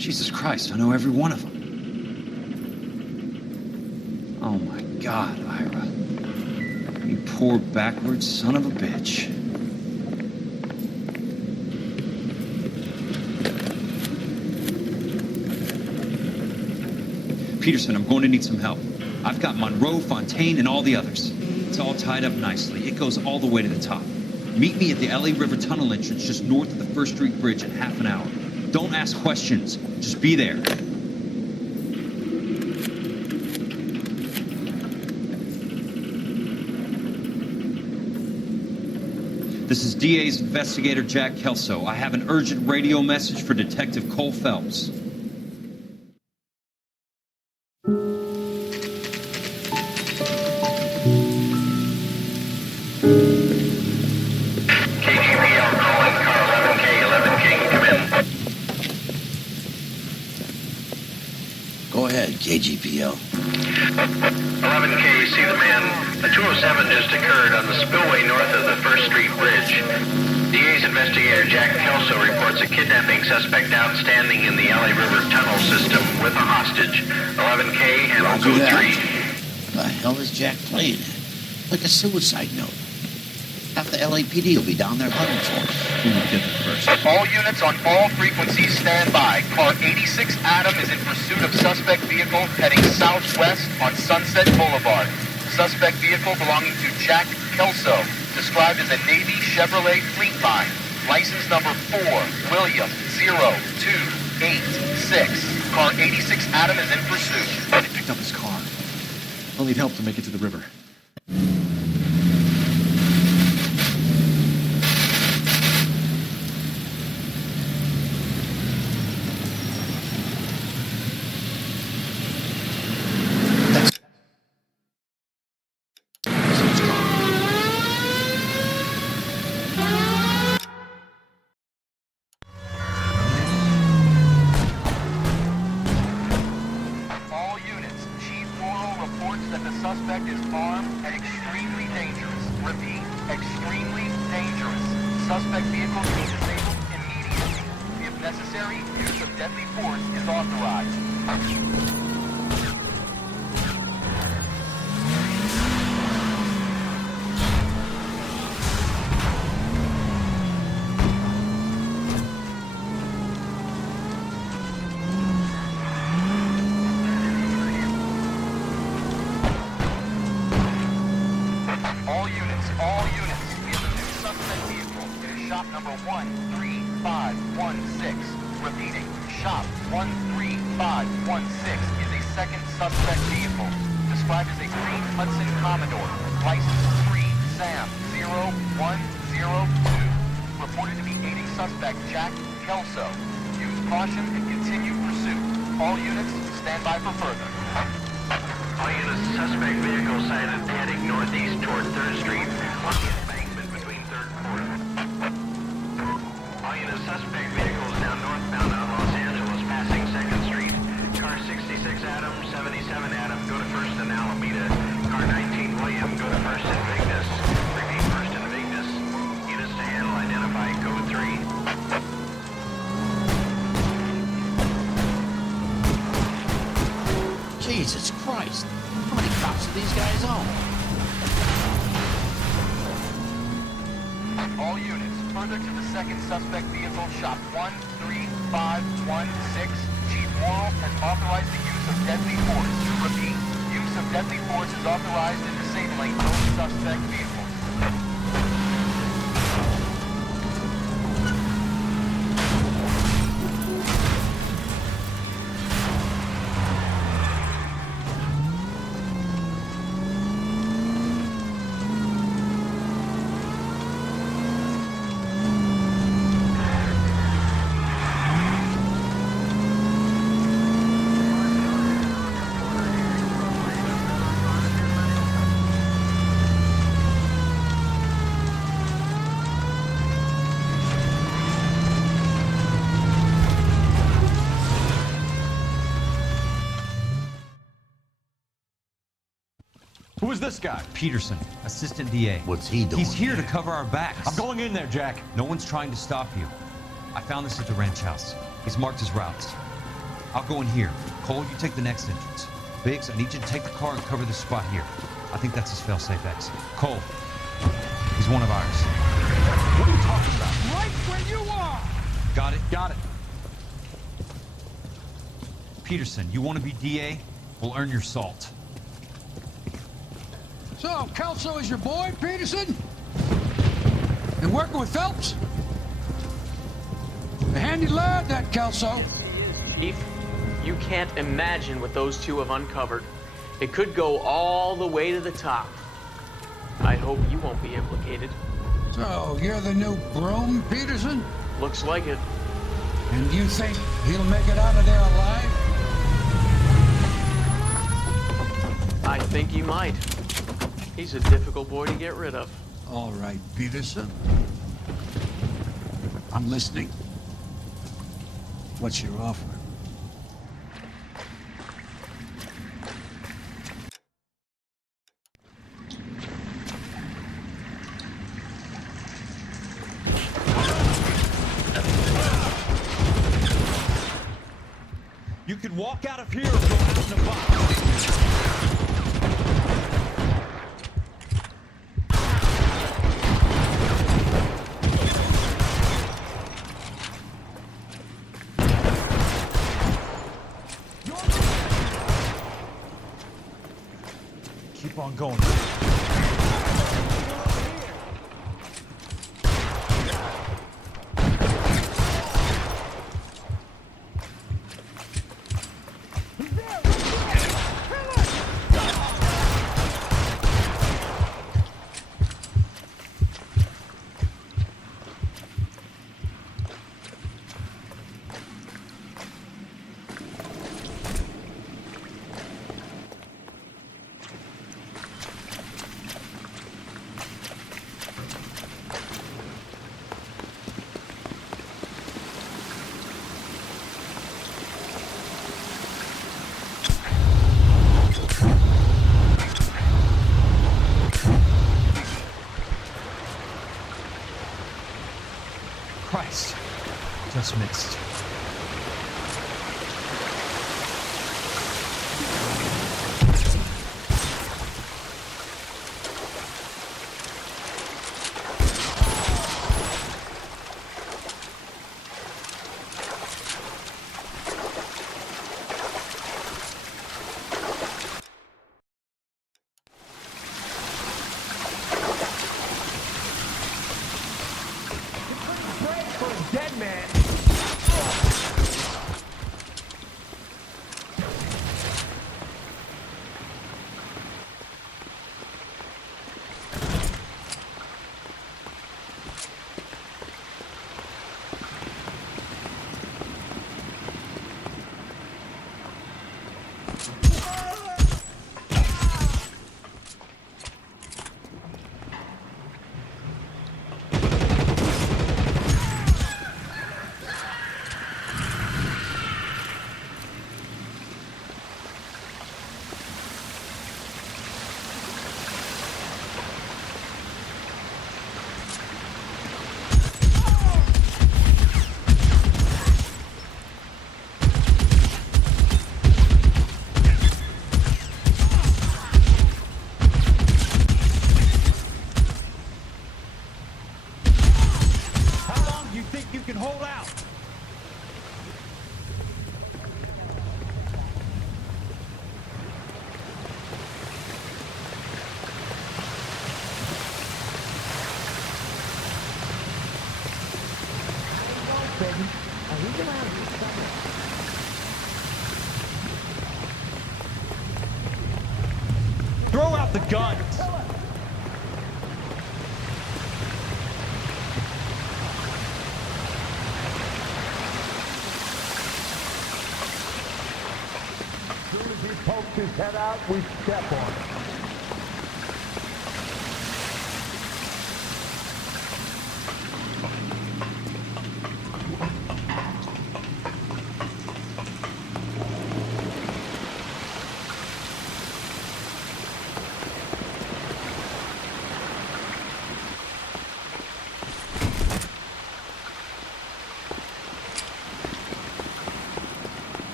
Jesus Christ, I know every one of them. Oh my God, Ira. You poor backwards son of a bitch. Peterson, I'm going to need some help. I've got Monroe, Fontaine, and all the others. It's all tied up nicely. It goes all the way to the top. Meet me at the LA River Tunnel entrance just north of the First Street Bridge in half an hour. Don't ask questions. Just be there. This is DA's investigator Jack Kelso. I have an urgent radio message for Detective Cole Phelps. Go ahead, KGPL. 11K, see the man. A 207 just occurred on the spillway north of the First Street Bridge. DA's investigator Jack Kelso reports a kidnapping suspect outstanding in the LA River tunnel system with a hostage. 11K, handle Roger code that. 3. The hell is Jack playing at? Like a suicide note. Half the LAPD will be down there hunting for him. Who will get there first? All units on all frequencies stand by. Car 86 Adam is in pursuit of suspect vehicle heading southwest on Sunset Boulevard. Suspect vehicle belonging to Jack Kelso, described as a Navy Chevrolet Fleetline. License number 4, William 0286. Car 86 Adam is in pursuit. They picked up his car. I'll need help to make it to the river. Suspect is armed and extremely dangerous. Repeat, extremely dangerous. Suspect vehicle to be disabled immediately. If necessary, use of deadly force is authorized. All units, we have a new suspect vehicle. It is shop number 13516. Repeating, shop 13516 is a second suspect vehicle, described as a green Hudson Commodore, license 3 Sam 0102. Reported to be aiding suspect Jack Kelso. Use caution and continue pursuit. All units, stand by for further. All units, suspect vehicle sighted heading northeast toward 3rd Street on the embankment between 3rd and 4th. All units, suspect vehicles now northbound on Los Angeles passing 2nd Street. Car 66 Adam, 77 Adam, go to 1st and Alameda. Car 19 William, go to 1st and Vignes. Repeat, 1st and Vignes. Units to handle, identify code 3. Jesus Christ. How many cops do these guys own? All units, further to the second suspect vehicle, shop 13516. Chief Morrill has authorized the use of deadly force. Repeat, use of deadly force is authorized in disabling both suspect vehicles. Who is this guy? Peterson, assistant DA. What's he doing? He's here to cover our backs. I'm going in there, Jack. No one's trying to stop you. I found this at the ranch house. He's marked his routes. I'll go in here. Cole, you take the next entrance. Biggs, I need you to take the car and cover this spot here. I think that's his fail-safe exit. Cole, he's one of ours. What are you talking about? Right where you are! Got it, got it. Peterson, you want to be DA? We'll earn your salt. So, Kelso is your boy, Peterson? And working with Phelps? A handy lad, that Kelso. Yes, he is, Chief. You can't imagine what those two have uncovered. It could go all the way to the top. I hope you won't be implicated. So, you're the new broom, Peterson? Looks like it. And you think he'll make it out of there alive? I think he might. He's a difficult boy to get rid of. All right, Peterson. I'm listening. What's your offer? You can walk out of here or go out in a box. Keep on going. Christ, just missed. Dead man. Throw out the guns! As soon as he pokes his head out, we step on it.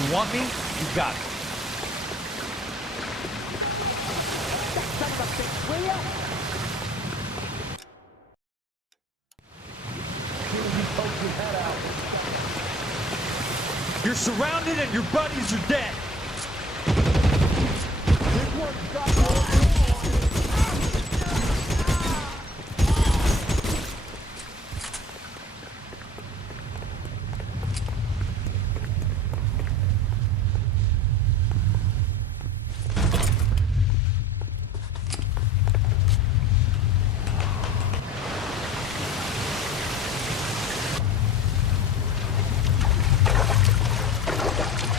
You want me? You got it. You're surrounded and your buddies are dead.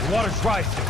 The water's rising.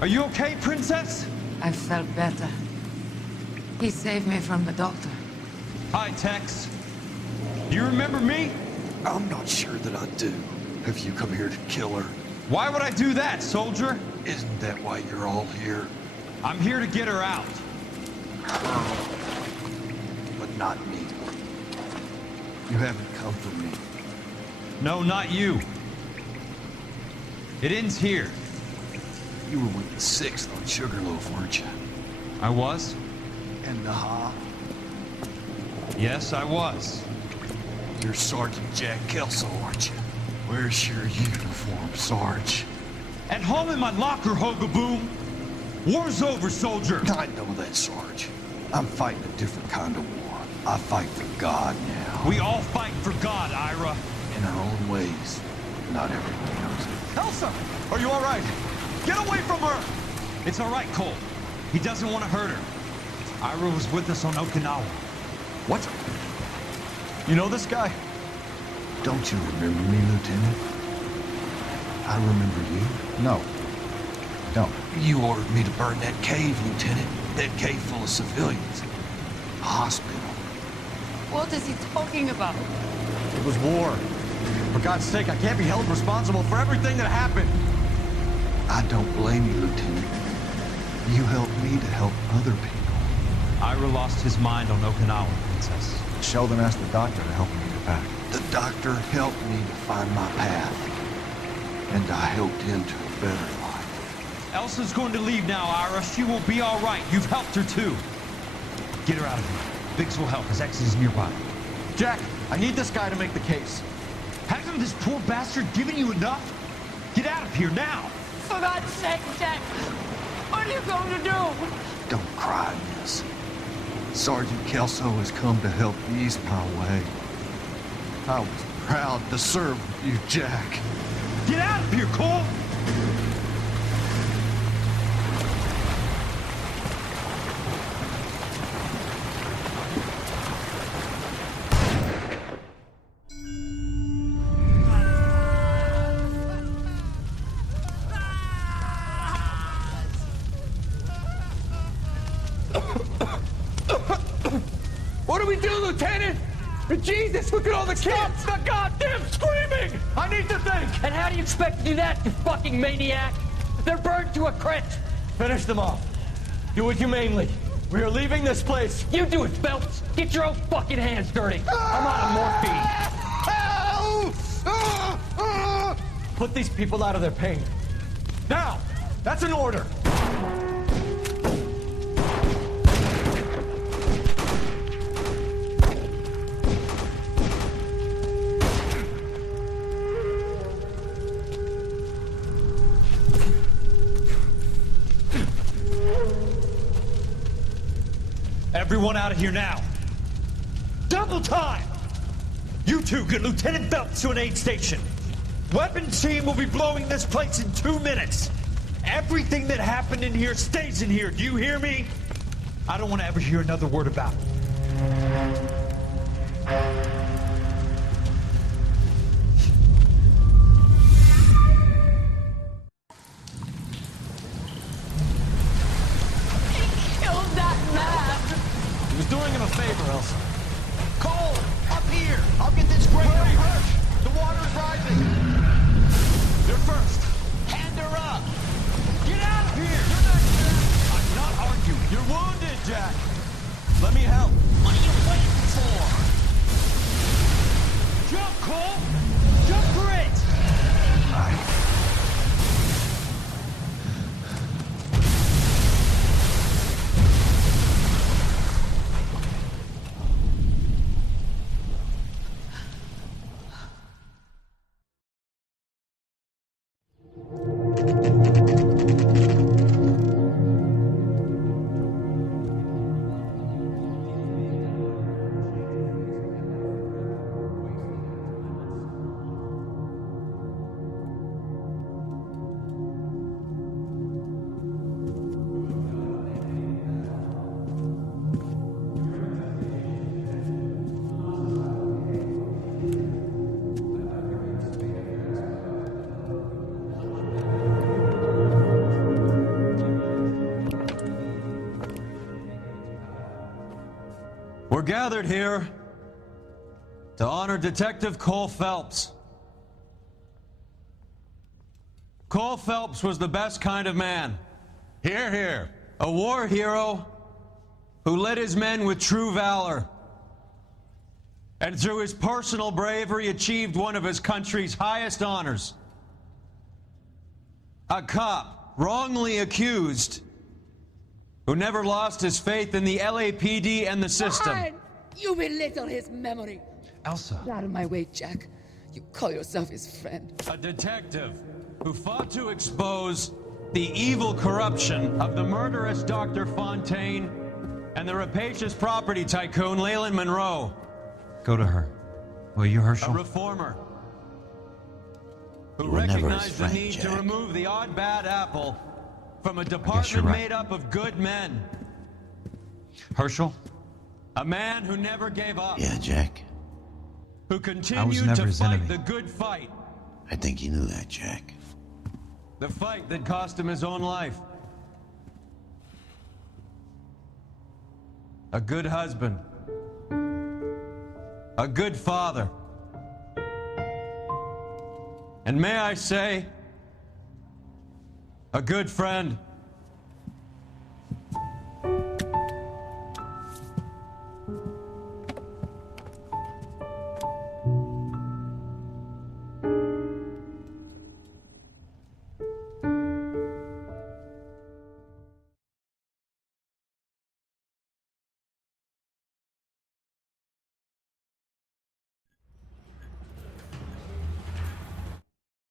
Are you okay, Princess? I felt better. He saved me from the doctor. Hi, Tex. Do you remember me? I'm not sure that I do. Have you come here to kill her? Why would I do that, soldier? Isn't that why you're all here? I'm here to get her out. But not me. You haven't come for me. No, not you. It ends here. You were with the 6th on Sugarloaf, weren't you? I was? And the Ha? Yes, I was. You're Sergeant Jack Kelso, aren't you? Where's your uniform, Sarge? At home in my locker, Hogaboom. War's over, soldier. I know that, Sarge. I'm fighting a different kind of war. I fight for God now. We all fight for God, Ira. In our own ways. Not everyone knows it. Elsa, are you all right? Get away from her! It's all right, Cole. He doesn't want to hurt her. Ira was with us on Okinawa. What? You know this guy? Don't you remember me, Lieutenant? I remember you. No. Don't. You ordered me to burn that cave, Lieutenant. That cave full of civilians. A hospital. What is he talking about? It was war. For God's sake, I can't be held responsible for everything that happened. I don't blame you, Lieutenant. You helped me to help other people. Ira lost his mind on Okinawa, Princess. Sheldon asked the doctor to help him get back. The doctor helped me to find my path. And I helped him to a better life. Elsa's going to leave now, Ira. She will be all right. You've helped her, too. Get her out of here. Biggs will help. His ex is nearby. Jack, I need this guy to make the case. Hasn't this poor bastard given you enough? Get out of here now! For God's sake, Jack! What are you going to do? Don't cry, miss. Sergeant Kelso has come to help ease my way. I was proud to serve with you, Jack. Get out of here, Cole! you do, Lieutenant? Jesus, look at all the kids! Stop the goddamn screaming! I need to think! And how do you expect to do that, you fucking maniac? They're burned to a crisp! Finish them off. Do it humanely. We are leaving this place. You do it, Phelps! Get your own fucking hands dirty! I'm out of morphine! Put these people out of their pain. Now! That's an order! Everyone out of here now. Double time! You two get Lieutenant Phelps to an aid station. Weapons team will be blowing this place in 2 minutes. Everything that happened in here stays in here. Do you hear me? I don't want to ever hear another word about it. Doing him a favor, Elsa. Cole, up here. I'll get this grader. Hurry, the water's rising. You're first. Hand her up. Get out of here. You're not Jack. I'm not arguing. You're wounded, Jack. Let me help. What are you waiting for? Jump, Cole. Jump for it. We're gathered here to honor Detective Cole Phelps. Cole Phelps was the best kind of man. Hear, hear. A war hero who led his men with true valor. And through his personal bravery achieved one of his country's highest honors. A cop wrongly accused who never lost his faith in the LAPD and the system. Fine. You belittle his memory. Elsa. Get out of my way, Jack. You call yourself his friend. A detective who fought to expose the evil corruption of the murderous Dr. Fontaine and the rapacious property tycoon Leyland Monroe. Go to her. Will you, Herschel? A reformer who You were never his recognized friend, the need to Jack. remove the odd bad apple from a you're department right. made up of good men. Herschel? A man who never gave up. Yeah, Jack. Who continued never to his fight enemy. the good fight. I think you knew that, Jack. The fight that cost him his own life. A good husband. A good father. And may I say, a good friend.